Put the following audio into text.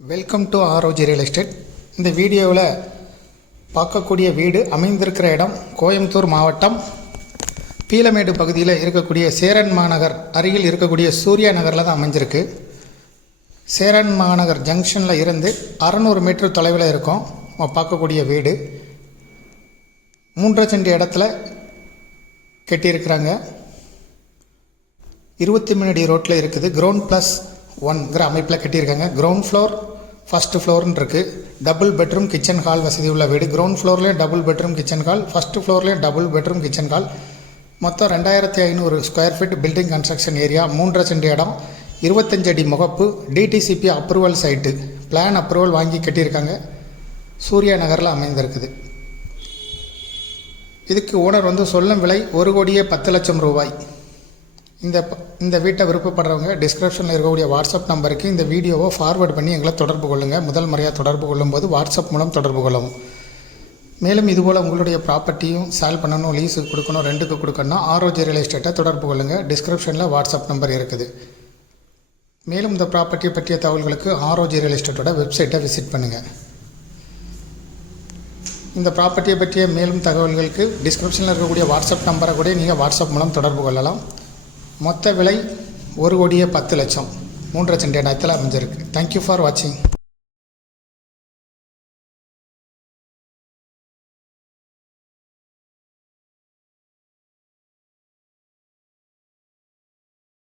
Welcome to ஆரோஜி real estate. இந்த வீடியோவில் பார்க்கக்கூடிய வீடு அமைந்திருக்கிற இடம் கோயம்புத்தூர் மாவட்டம் பீளமேடு பகுதியில் இருக்கக்கூடிய சேரன் மாநகர் அருகில் இருக்கக்கூடிய சூர்யா நகரில் தான் அமைஞ்சிருக்கு. சேரன் மாநகர் ஜங்ஷனில் இருந்து 600 மீட்டர் தொலைவில் இருக்கும் பார்க்கக்கூடிய வீடு. 3 சென்ட் இடத்துல கட்டியிருக்கிறாங்க. 23 அடி ரோட்டில் இருக்குது. கிரவுண்ட் +1 அமைப்பில் கட்டியிருக்காங்க. கிரவுண்ட் ஃப்ளோர் ஃபஸ்ட்டு ஃப்ளோர்னு இருக்குது. டபுள் பெட்ரூம் கிச்சன் ஹால் வசதி உள்ள வீடு. கிரவுண்ட் ஃப்ளோர்லேயும் double bedroom kitchen hall, first ஃப்ளோர்லேயும் டபுள் பெட்ரூம் கிச்சன் ஹால். மொத்தம் 2500 square feet building construction area. 3 cent இடம், 25 அடி முகப்பு, DTCP approval site, plan approval வாங்கி கட்டியிருக்காங்க. சூர்யா நகரில் அமைந்திருக்குது. இதுக்கு ஓனர் சொல்லும் விலை 1,10,00,000 ரூபாய். இந்த வீட்டை விருப்பப்படுறவங்க டிஸ்கிரிப்ஷனில் இருக்கக்கூடிய வாட்ஸ்அப் நம்பருக்கு இந்த வீடியோவை ஃபார்வேர்ட் பண்ணி எங்களை தொடர்பு கொள்ளுங்கள். முதல் முறையாக தொடர்பு கொள்ளும்போது வாட்ஸ்அப் மூலம் தொடர்பு கொள்ளவும். மேலும் இதுபோல் உங்களுடைய ப்ராப்பர்ட்டியும் சேல் பண்ணணும், லீஸுக்கு கொடுக்கணும், ரெண்டுக்கு கொடுக்கணும்னா ஆரோஜி ரியல் எஸ்டேட்டை தொடர்பு கொள்ளுங்கள். டிஸ்கிரிப்ஷனில் வாட்ஸ்அப் நம்பர் இருக்குது. மேலும் இந்த ப்ராப்பர்ட்டியை பற்றிய தகவல்களுக்கு ஆரோஜி ரியல் எஸ்டேட்டோட வெப்சைட்டை விசிட் பண்ணுங்கள். இந்த ப்ராப்பர்ட்டியை பற்றிய மேலும் தகவல்களுக்கு டிஸ்கிரிப்ஷனில் இருக்கக்கூடிய வாட்ஸ்அப் நம்பரை கூட நீங்கள் வாட்ஸ்அப் மூலம் தொடர்பு கொள்ளலாம். மொத்த விலை 1,10,00,000. 3 சென்ட் இடத்தில் அமைஞ்சிருக்கு. தேங்க்யூ ஃபார் வாட்சிங்.